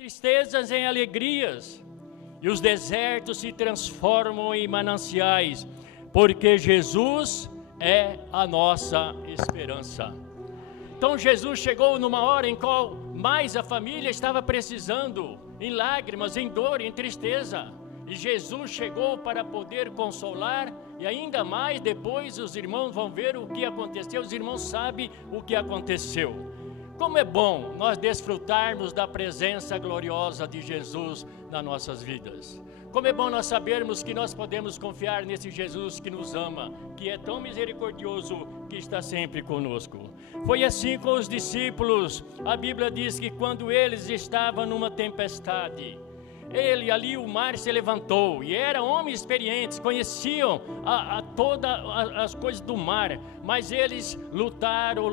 tristezas em alegrias, e os desertos se transformam em mananciais, porque Jesus é a nossa esperança. Então Jesus chegou numa hora em qual mais a família estava precisando, em lágrimas, em dor, em tristeza, e Jesus chegou para poder consolar, e ainda mais depois os irmãos vão ver o que aconteceu, os irmãos sabem o que aconteceu. Como é bom nós desfrutarmos da presença gloriosa de Jesus nas nossas vidas. Como é bom nós sabermos que nós podemos confiar nesse Jesus que nos ama, que é tão misericordioso, que está sempre conosco. Foi assim com os discípulos. A Bíblia diz que quando eles estavam numa tempestade, o mar se levantou, e eram homens experientes, conheciam todas as coisas do mar, mas eles lutaram,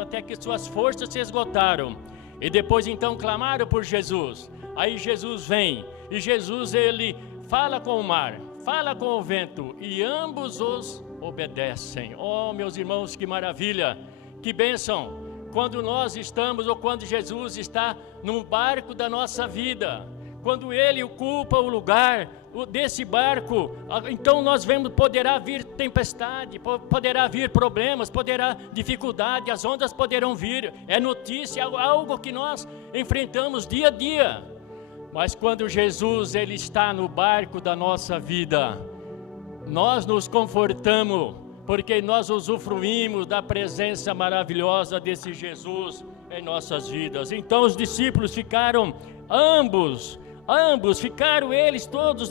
até que suas forças se esgotaram, e depois então clamaram por Jesus. Aí Jesus vem, e Jesus ele fala com o mar, fala com o vento, e ambos os obedecem. Oh, meus irmãos, que maravilha, que bênção! Quando nós estamos, ou quando Jesus está num barco da nossa vida, quando Ele ocupa o lugar desse barco, então nós vemos, poderá vir tempestade, poderá vir problemas, poderá dificuldade, as ondas poderão vir, é notícia, algo que nós enfrentamos dia a dia. Mas quando Jesus Ele está no barco da nossa vida, nós nos confortamos, porque nós usufruímos da presença maravilhosa desse Jesus em nossas vidas. Então os discípulos ficaram, ambos ficaram eles todos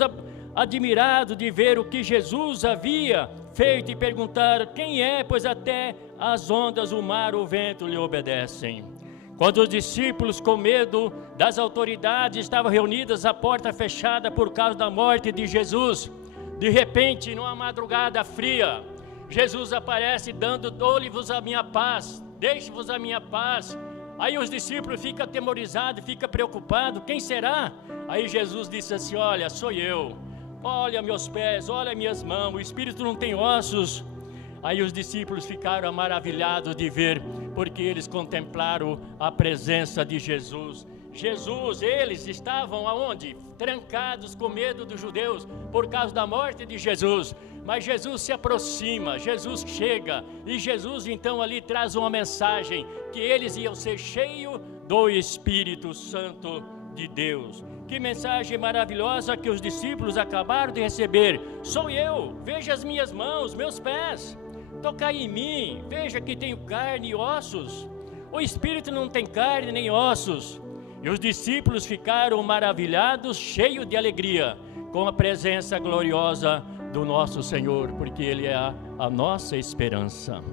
admirados de ver o que Jesus havia feito, e perguntaram: quem é? Pois até as ondas, o mar, o vento lhe obedecem. Quando os discípulos, com medo das autoridades, estavam reunidos à porta fechada por causa da morte de Jesus, de repente, numa madrugada fria, Jesus aparece dando: dou-lhe-vos a minha paz, deixe-vos a minha paz. Aí os discípulos ficam atemorizados, ficam preocupados: quem será? Aí Jesus disse assim: olha, sou eu, olha meus pés, olha minhas mãos, o Espírito não tem ossos. Aí os discípulos ficaram maravilhados de ver, porque eles contemplaram a presença de Jesus. Eles estavam aonde? Trancados com medo dos judeus, por causa da morte de Jesus. Mas Jesus se aproxima, Jesus chega, e Jesus então ali traz uma mensagem, que eles iam ser cheios do Espírito Santo de Deus. Que mensagem maravilhosa que os discípulos acabaram de receber: sou eu, veja as minhas mãos, meus pés, tocai em mim, veja que tenho carne e ossos. O Espírito não tem carne nem ossos. E os discípulos ficaram maravilhados, cheios de alegria, com a presença gloriosa do nosso Senhor, porque Ele é a nossa esperança.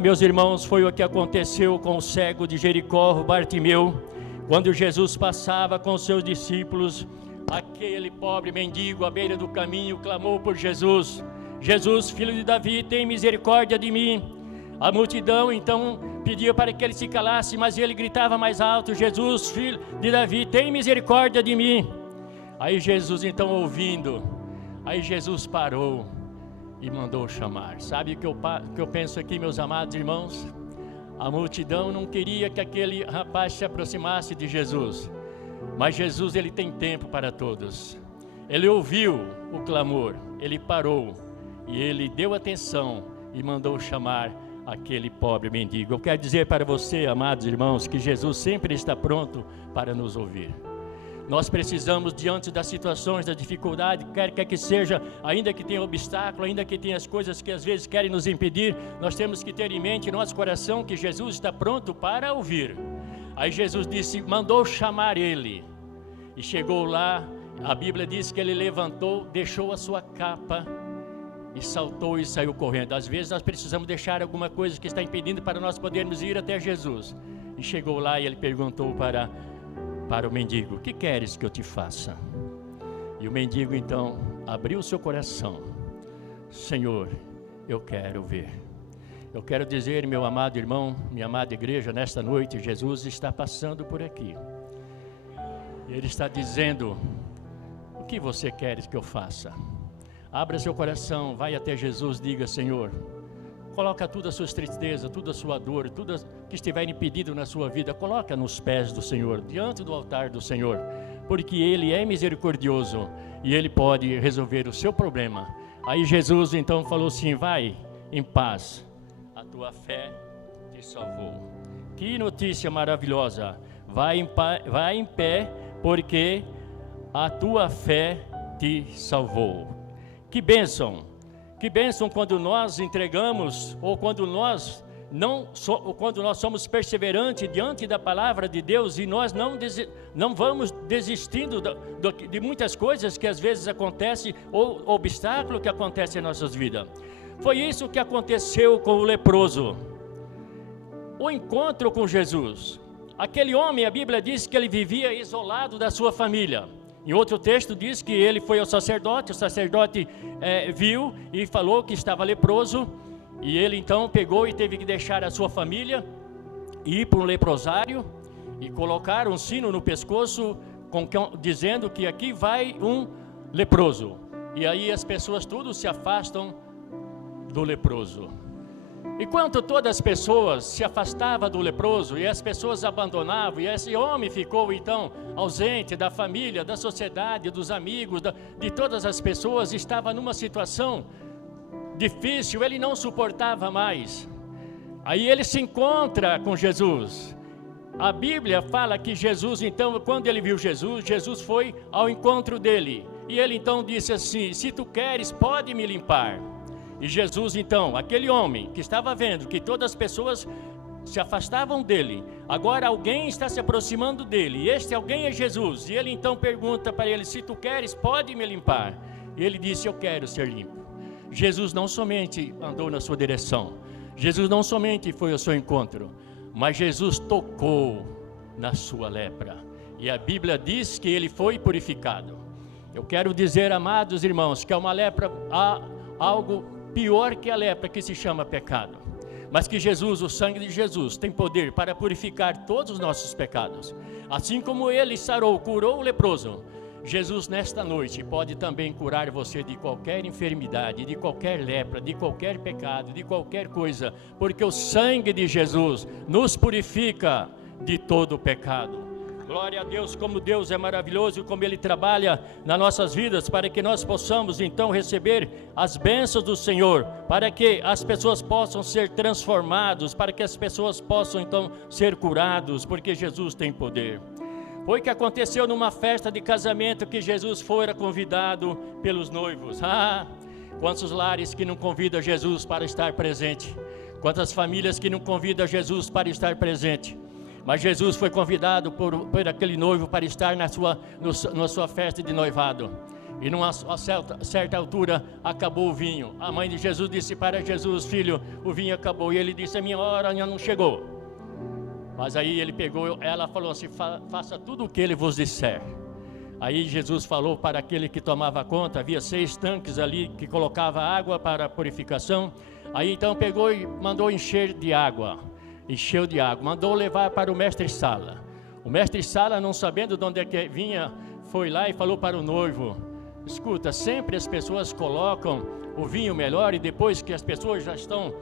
Meus irmãos, foi o que aconteceu com o cego de Jericó, Bartimeu, quando Jesus passava com seus discípulos. Aquele pobre mendigo à beira do caminho clamou por Jesus: Jesus, filho de Davi, tem misericórdia de mim. A multidão então pedia para que ele se calasse, mas ele gritava mais alto: Jesus, filho de Davi, tem misericórdia de mim. Aí Jesus então, ouvindo, aí Jesus parou e mandou chamar. Sabe o que eu penso aqui, meus amados irmãos? A multidão não queria que aquele rapaz se aproximasse de Jesus, mas Jesus, ele tem tempo para todos. Ele ouviu o clamor, ele parou e ele deu atenção e mandou chamar aquele pobre mendigo. Eu quero dizer para você, amados irmãos, que Jesus sempre está pronto para nos ouvir. Nós precisamos, diante das situações, da dificuldade, quer que seja, ainda que tenha obstáculo, ainda que tenha as coisas que às vezes querem nos impedir, nós temos que ter em mente, em nosso coração, que Jesus está pronto para ouvir. Aí Jesus disse, mandou chamar ele, e chegou lá. A Bíblia diz que ele levantou, deixou a sua capa e saltou e saiu correndo. Às vezes nós precisamos deixar alguma coisa que está impedindo para nós podermos ir até Jesus. E chegou lá e ele perguntou para o mendigo: o que queres que eu te faça? E o mendigo então abriu o seu coração: Senhor, eu quero ver. Eu quero dizer, meu amado irmão, minha amada igreja, nesta noite Jesus está passando por aqui. Ele está dizendo: o que você quer que eu faça? Abra seu coração, vai até Jesus, diga: Senhor, coloca toda a sua tristeza, toda a sua dor, tudo que estiver impedido na sua vida, coloca nos pés do Senhor, diante do altar do Senhor, porque Ele é misericordioso e Ele pode resolver o seu problema. Aí Jesus então falou assim: vai em paz, a tua fé te salvou. Que notícia maravilhosa! Vai em pé, porque a tua fé te salvou. Que bênção! Que bênção quando nós entregamos, ou quando nós somos perseverantes diante da palavra de Deus, e nós não vamos desistindo de muitas coisas que às vezes acontecem, ou obstáculos que acontecem em nossas vidas. Foi isso que aconteceu com o leproso. O encontro com Jesus. Aquele homem, a Bíblia diz que ele vivia isolado da sua família. Em outro texto diz que ele foi ao sacerdote, o sacerdote viu e falou que estava leproso, e ele então pegou e teve que deixar a sua família, ir para um leprosário e colocar um sino no pescoço, dizendo que aqui vai um leproso. E aí as pessoas todas se afastam do leproso. Enquanto todas as pessoas se afastavam do leproso e as pessoas abandonavam, e esse homem ficou então ausente da família, da sociedade, dos amigos, de todas as pessoas, estava numa situação difícil, ele não suportava mais. Aí ele se encontra com Jesus. A Bíblia fala que Jesus, então, quando ele viu Jesus, Jesus foi ao encontro dele. E ele então disse assim: se tu queres, pode me limpar. E Jesus então, aquele homem que estava vendo que todas as pessoas se afastavam dele, agora alguém está se aproximando dele, e este alguém é Jesus. E ele então pergunta para ele: se tu queres, pode me limpar. E ele disse: eu quero ser limpo. Jesus não somente andou na sua direção, Jesus não somente foi ao seu encontro, mas Jesus tocou na sua lepra, e a Bíblia diz que ele foi purificado. Eu quero dizer, amados irmãos, que há uma lepra, há algo pior que a lepra, que se chama pecado, mas que Jesus, o sangue de Jesus, tem poder para purificar todos os nossos pecados. Assim como ele sarou, curou o leproso, Jesus nesta noite pode também curar você de qualquer enfermidade, de qualquer lepra, de qualquer pecado, de qualquer coisa, porque o sangue de Jesus nos purifica de todo o pecado. Glória a Deus, como Deus é maravilhoso e como Ele trabalha nas nossas vidas para que nós possamos então receber as bênçãos do Senhor, para que as pessoas possam ser transformadas, para que as pessoas possam então ser curadas, porque Jesus tem poder. Foi que aconteceu numa festa de casamento que Jesus fora convidado pelos noivos. Quantos lares que não convidam Jesus para estar presente, quantas famílias que não convidam Jesus para estar presente. Mas Jesus foi convidado por aquele noivo para estar na sua festa de noivado. E numa certa altura acabou o vinho. A mãe de Jesus disse para Jesus: filho, o vinho acabou. E ele disse: a minha hora ainda não chegou. Mas aí ele pegou, ela falou assim: faça tudo o que ele vos disser. Aí Jesus falou para aquele que tomava conta, havia 6 tanques ali que colocava água para a purificação. Aí então pegou e mandou encher de água. Encheu de água, mandou levar para o mestre-sala. O mestre-sala, não sabendo de onde é que vinha, foi lá e falou para o noivo: escuta, sempre as pessoas colocam o vinho melhor e depois que as pessoas já estão,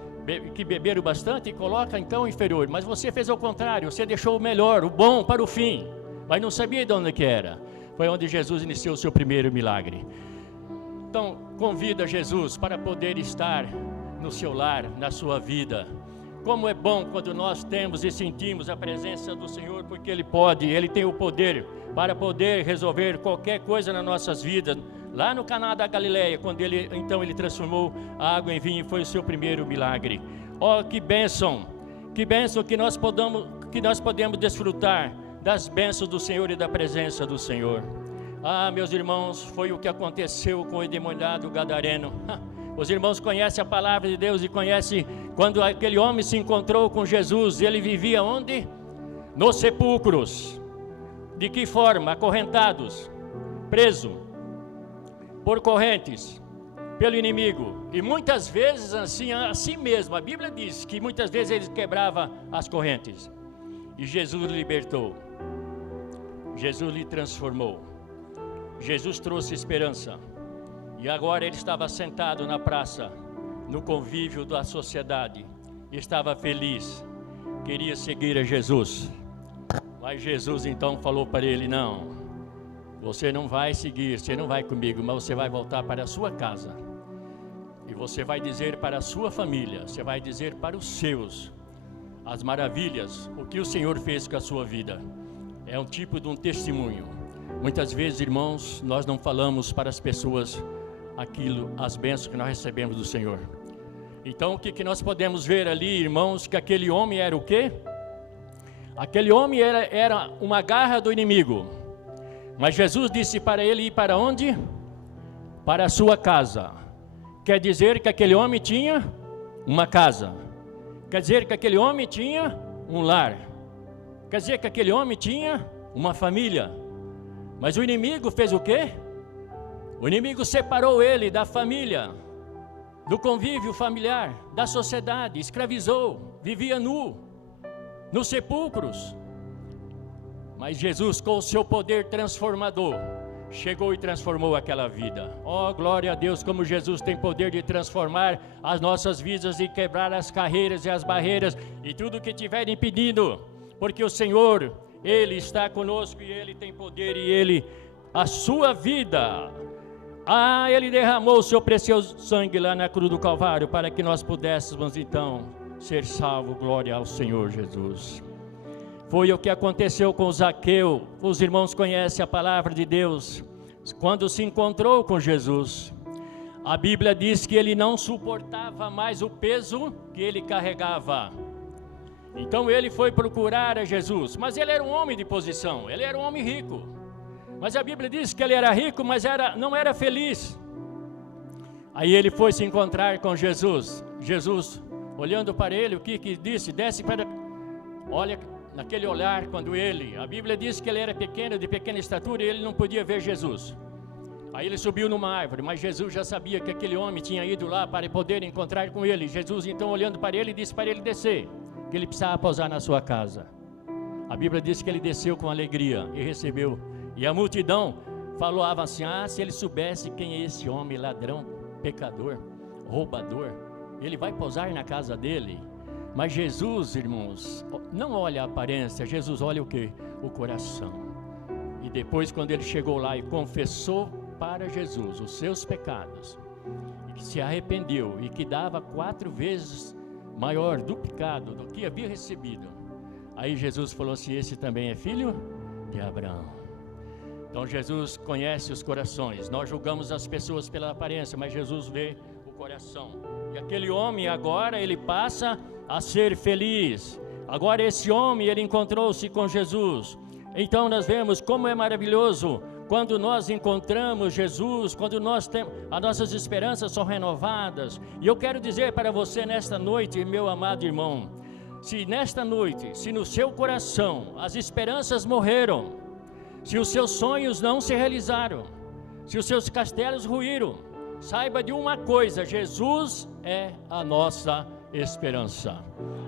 que beberam bastante, coloca então o inferior. Mas você fez ao contrário, você deixou o melhor, o bom para o fim, mas não sabia de onde que era. Foi onde Jesus iniciou o seu primeiro milagre. Então, convida Jesus para poder estar no seu lar, na sua vida. Como é bom quando nós temos e sentimos a presença do Senhor, porque Ele tem o poder para poder resolver qualquer coisa nas nossas vidas. Lá no Caná da Galileia, quando Ele transformou a água em vinho, foi o seu primeiro milagre. Oh, que bênção que nós podemos desfrutar das bênçãos do Senhor e da presença do Senhor. Ah, meus irmãos, foi o que aconteceu com o endemoniado gadareno. Os irmãos conhecem a palavra de Deus e conhecem quando aquele homem se encontrou com Jesus. Ele vivia onde? Nos sepulcros. De que forma? Acorrentados, preso por correntes, pelo inimigo. E muitas vezes assim mesmo. A Bíblia diz que muitas vezes ele quebrava as correntes. E Jesus o libertou. Jesus lhe transformou. Jesus trouxe esperança. E agora ele estava sentado na praça, no convívio da sociedade, estava feliz, queria seguir a Jesus. Mas Jesus então falou para ele: não, você não vai seguir, você não vai comigo, mas você vai voltar para a sua casa. E você vai dizer para a sua família, você vai dizer para os seus, as maravilhas, o que o Senhor fez com a sua vida. É um tipo de um testemunho. Muitas vezes, irmãos, nós não falamos para as pessoas aquilo, as bênçãos que nós recebemos do Senhor. Então, o que nós podemos ver ali, irmãos, que aquele homem era o quê? Aquele homem era uma garra do inimigo. Mas Jesus disse para ele ir para onde? Para a sua casa. Quer dizer que aquele homem tinha uma casa. Quer dizer que aquele homem tinha um lar. Quer dizer que aquele homem tinha uma família. Mas o inimigo fez o quê? O inimigo separou ele da família, do convívio familiar, da sociedade, escravizou, vivia nu, nos sepulcros. Mas Jesus, com o seu poder transformador, chegou e transformou aquela vida. Oh, glória a Deus, como Jesus tem poder de transformar as nossas vidas e quebrar as carreiras e as barreiras e tudo que estiver impedindo, porque o Senhor, Ele está conosco e Ele tem poder e Ele, a sua vida, Ele derramou o seu precioso sangue lá na cruz do Calvário para que nós pudéssemos então ser salvos. Glória ao Senhor Jesus. Foi o que aconteceu com Zaqueu. Os irmãos conhecem a palavra de Deus. Quando se encontrou com Jesus, a Bíblia diz que ele não suportava mais o peso que ele carregava. Então ele foi procurar a Jesus. Mas ele era um homem de posição, ele era um homem rico. Mas a Bíblia diz que ele era rico, mas não era feliz. Aí ele foi se encontrar com Jesus. Jesus, olhando para ele, o que disse? Desce para... Olha... Naquele olhar, quando a Bíblia diz que ele era pequeno, de pequena estatura, e ele não podia ver Jesus. Aí ele subiu numa árvore, mas Jesus já sabia que aquele homem tinha ido lá para poder encontrar com ele. Jesus então, olhando para ele, disse para ele descer, que ele precisava pousar na sua casa. A Bíblia diz que ele desceu com alegria e recebeu. E a multidão falava assim: se ele soubesse quem é esse homem, ladrão, pecador, roubador, ele vai pousar na casa dele. Mas Jesus, irmãos, não olha a aparência, Jesus olha o quê? O coração. E depois, quando ele chegou lá e confessou para Jesus os seus pecados, e que se arrependeu e que dava 4 vezes maior, duplicado do que havia recebido, aí Jesus falou assim: esse também é filho de Abraão. Então Jesus conhece os corações. Nós julgamos as pessoas pela aparência, mas Jesus vê o coração. E aquele homem agora, ele passa a ser feliz. Agora esse homem, ele encontrou-se com Jesus. Então nós vemos como é maravilhoso quando nós encontramos Jesus, quando nós temos, as nossas esperanças são renovadas. E eu quero dizer para você nesta noite, meu amado irmão, se nesta noite, se no seu coração as esperanças morreram, se os seus sonhos não se realizaram, se os seus castelos ruíram, saiba de uma coisa: Jesus é a nossa esperança.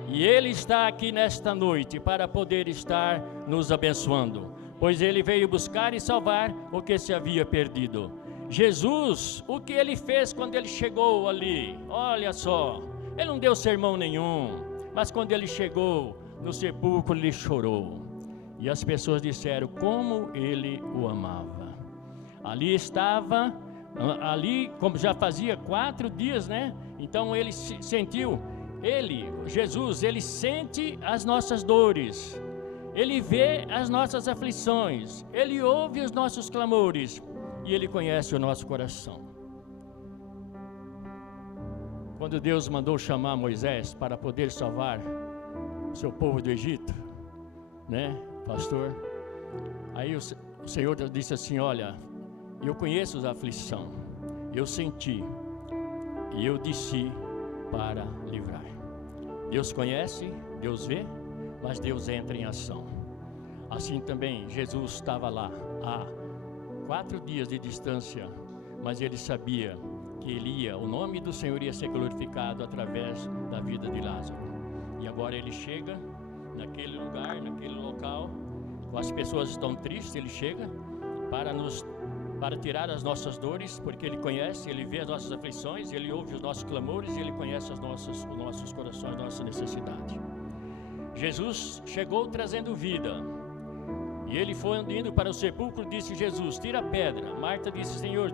E Ele está aqui nesta noite para poder estar nos abençoando, pois Ele veio buscar e salvar o que se havia perdido. Jesus, o que Ele fez quando Ele chegou ali? Olha só, Ele não deu sermão nenhum, mas quando Ele chegou no sepulcro, Ele chorou. E as pessoas disseram como Ele o amava. Ali estava, como já fazia 4 dias, né? Então Ele sentiu, Jesus, Ele sente as nossas dores, Ele vê as nossas aflições, Ele ouve os nossos clamores e Ele conhece o nosso coração. Quando Deus mandou chamar Moisés para poder salvar o seu povo do Egito, né, pastor? Aí o Senhor disse assim: olha, eu conheço a aflição, eu senti e eu desci para livrar. Deus conhece, Deus vê, mas Deus entra em ação. Assim também Jesus estava lá há 4 dias de distância, mas ele sabia que o nome do Senhor ia ser glorificado através da vida de Lázaro. E agora ele chega naquele lugar, naquele local, as pessoas estão tristes, ele chega para nos para tirar as nossas dores, porque Ele conhece, Ele vê as nossas aflições, Ele ouve os nossos clamores e Ele conhece os nossos corações, a nossa necessidade. Jesus chegou trazendo vida, e Ele foi indo para o sepulcro, disse Jesus, tira a pedra. Marta disse, Senhor,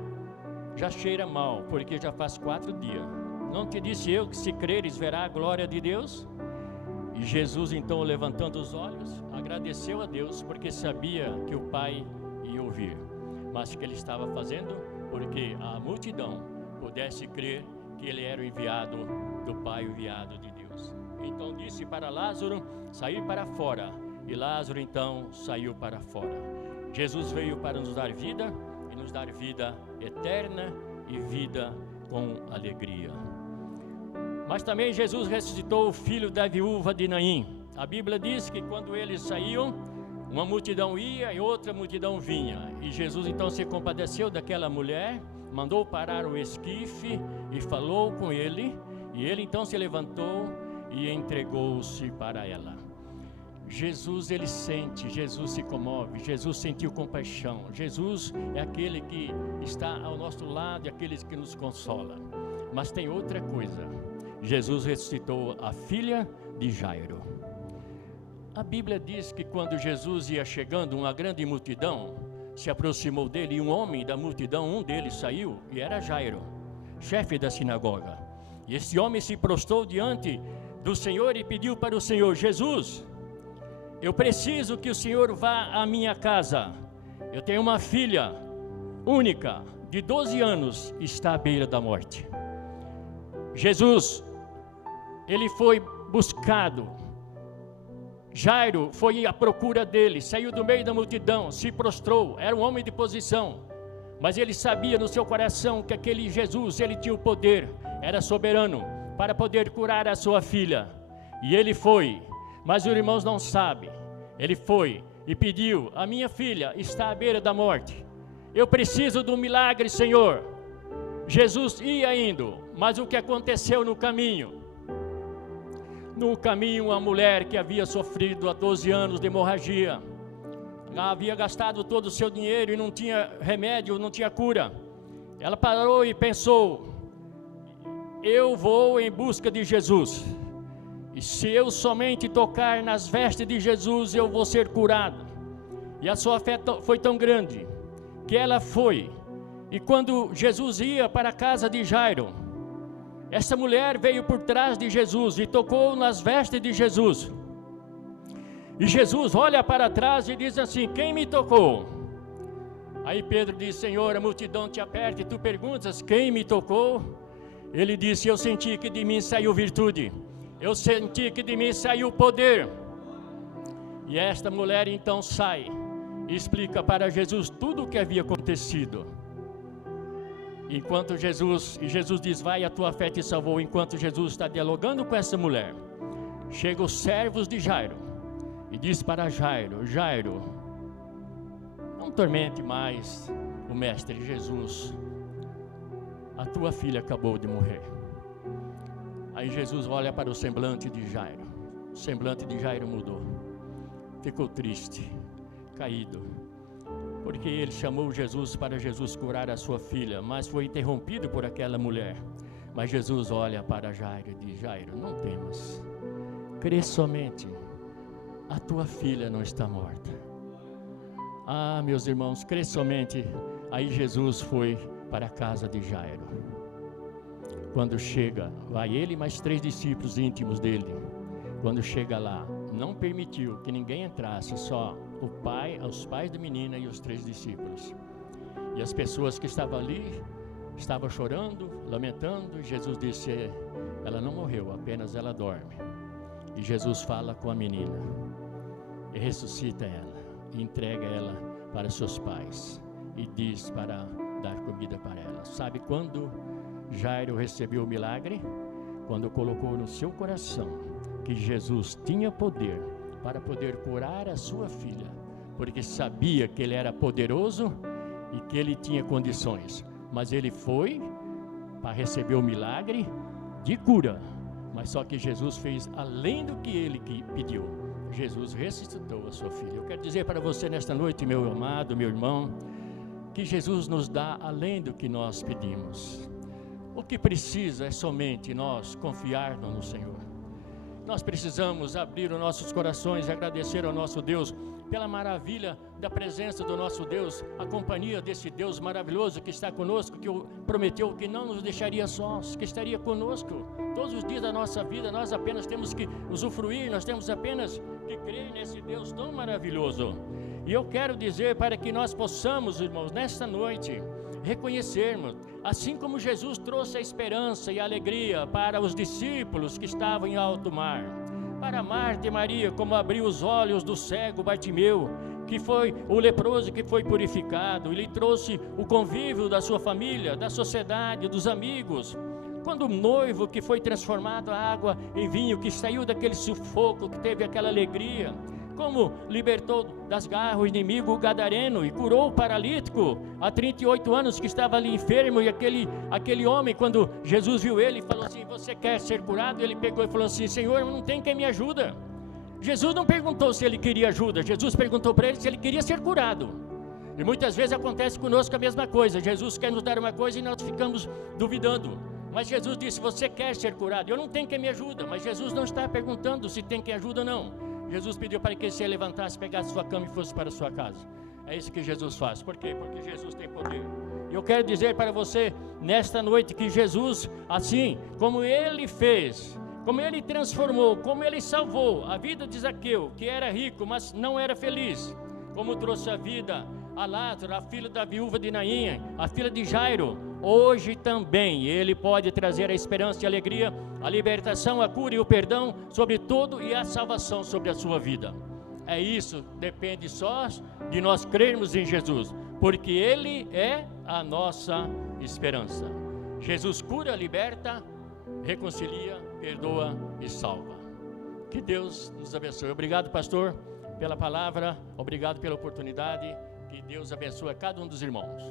já cheira mal, porque já faz 4 dias. Não te disse eu que se creres verá a glória de Deus? E Jesus então, levantando os olhos, agradeceu a Deus, porque sabia que o Pai ia ouvir, mas que Ele estava fazendo porque a multidão pudesse crer que Ele era o enviado do Pai, o enviado de Deus. Então disse para Lázaro sair para fora, e Lázaro então saiu para fora. Jesus veio para nos dar vida, e nos dar vida eterna e vida com alegria. Mas também Jesus ressuscitou o filho da viúva de Naim. A Bíblia diz que quando eles saíam, uma multidão ia e outra multidão vinha. E Jesus então se compadeceu daquela mulher, mandou parar o esquife e falou com ele. E ele então se levantou e entregou-se para ela. Jesus, ele sente, Jesus se comove, Jesus sentiu compaixão. Jesus é aquele que está ao nosso lado e aquele que nos consola. Mas tem outra coisa. Jesus ressuscitou a filha de Jairo. A Bíblia diz que quando Jesus ia chegando, uma grande multidão se aproximou dele, e um homem da multidão, um deles saiu, e era Jairo, chefe da sinagoga. E esse homem se prostrou diante do Senhor e pediu para o Senhor, Jesus, eu preciso que o Senhor vá à minha casa. Eu tenho uma filha única, de 12 anos, está à beira da morte. Jesus, ele foi buscado. Jairo foi à procura dele, saiu do meio da multidão, se prostrou, era um homem de posição, mas ele sabia no seu coração que aquele Jesus, ele tinha o poder, era soberano, para poder curar a sua filha. E ele foi, mas os irmãos não sabem, ele foi e pediu, a minha filha está à beira da morte, eu preciso de um milagre, Senhor. Jesus ia indo, mas o que aconteceu no caminho? No caminho, uma mulher que havia sofrido há 12 anos de hemorragia, ela havia gastado todo o seu dinheiro e não tinha remédio, não tinha cura. Ela parou e pensou, eu vou em busca de Jesus, e se eu somente tocar nas vestes de Jesus, eu vou ser curado. E a sua fé foi tão grande, que ela foi, e quando Jesus ia para a casa de Jairo, essa mulher veio por trás de Jesus e tocou nas vestes de Jesus. E Jesus olha para trás e diz assim, quem me tocou? Aí Pedro diz, Senhor, a multidão te aperta e tu perguntas, quem me tocou? Ele disse, eu senti que de mim saiu virtude, eu senti que de mim saiu poder. E esta mulher então sai e explica para Jesus tudo o que havia acontecido. Enquanto Jesus diz, vai, a tua fé te salvou. Enquanto Jesus está dialogando com essa mulher, chegam os servos de Jairo e diz para Jairo, Jairo, não tormente mais o mestre Jesus, a tua filha acabou de morrer. Aí Jesus olha para o semblante de Jairo, o semblante de Jairo mudou, ficou triste, caído, porque ele chamou Jesus para Jesus curar a sua filha, mas foi interrompido por aquela mulher. Mas Jesus olha para Jairo e diz, Jairo, não temas, crê somente, a tua filha não está morta. Ah, meus irmãos, crê somente. Aí Jesus foi para a casa de Jairo. Quando chega, vai ele e mais 3 discípulos íntimos dele. Quando chega lá, não permitiu que ninguém entrasse, só o pai, os pais da menina e os 3 discípulos. E as pessoas que estavam ali, estavam chorando, lamentando, e Jesus disse, ela não morreu, apenas ela dorme. E Jesus fala com a menina, e ressuscita ela, e entrega ela para seus pais, e diz para dar comida para ela. Sabe quando Jairo recebeu o milagre? Quando colocou no seu coração que Jesus tinha poder para poder curar a sua filha, porque sabia que ele era poderoso e que ele tinha condições, mas ele foi para receber o milagre de cura, mas só que Jesus fez além do que ele pediu. Jesus ressuscitou a sua filha. Eu quero dizer para você nesta noite, meu amado, meu irmão, que Jesus nos dá além do que nós pedimos. O que precisa é somente nós confiarmos no Senhor. Nós precisamos abrir os nossos corações e agradecer ao nosso Deus pela maravilha da presença do nosso Deus, a companhia desse Deus maravilhoso que está conosco, que prometeu que não nos deixaria sós, que estaria conosco todos os dias da nossa vida. Nós apenas temos que usufruir, nós temos apenas que crer nesse Deus tão maravilhoso. E eu quero dizer para que nós possamos, irmãos, nesta noite, reconhecermos, assim como Jesus trouxe a esperança e a alegria para os discípulos que estavam em alto mar, para Marta e Maria, como abriu os olhos do cego Bartimeu, que foi o leproso que foi purificado, ele trouxe o convívio da sua família, da sociedade, dos amigos, quando o noivo que foi transformado a água em vinho, que saiu daquele sufoco, que teve aquela alegria, como libertou das garras o inimigo o gadareno e curou o paralítico há 38 anos que estava ali enfermo, e aquele homem, quando Jesus viu ele, falou assim: você quer ser curado? Ele pegou e falou assim: Senhor, não tem quem me ajuda. Jesus não perguntou se ele queria ajuda, Jesus perguntou para ele se ele queria ser curado. E muitas vezes acontece conosco a mesma coisa. Jesus quer nos dar uma coisa e nós ficamos duvidando, mas Jesus disse: você quer ser curado? Eu não tenho quem me ajuda. Mas Jesus não está perguntando se tem quem ajuda ou não. Jesus pediu para que você levantasse, pegasse sua cama e fosse para a sua casa. É isso que Jesus faz. Por quê? Porque Jesus tem poder. E eu quero dizer para você, nesta noite, que Jesus, assim como Ele fez, como Ele transformou, como Ele salvou a vida de Zaqueu, que era rico, mas não era feliz, como trouxe a vida a Lázaro, a filha da viúva de Naim, a filha de Jairo, hoje também Ele pode trazer a esperança e a alegria, a libertação, a cura e o perdão sobre tudo, e a salvação sobre a sua vida. É isso, depende só de nós crermos em Jesus, porque Ele é a nossa esperança. Jesus cura, liberta, reconcilia, perdoa e salva. Que Deus nos abençoe. Obrigado, pastor, pela palavra, obrigado pela oportunidade. Que Deus abençoe a cada um dos irmãos.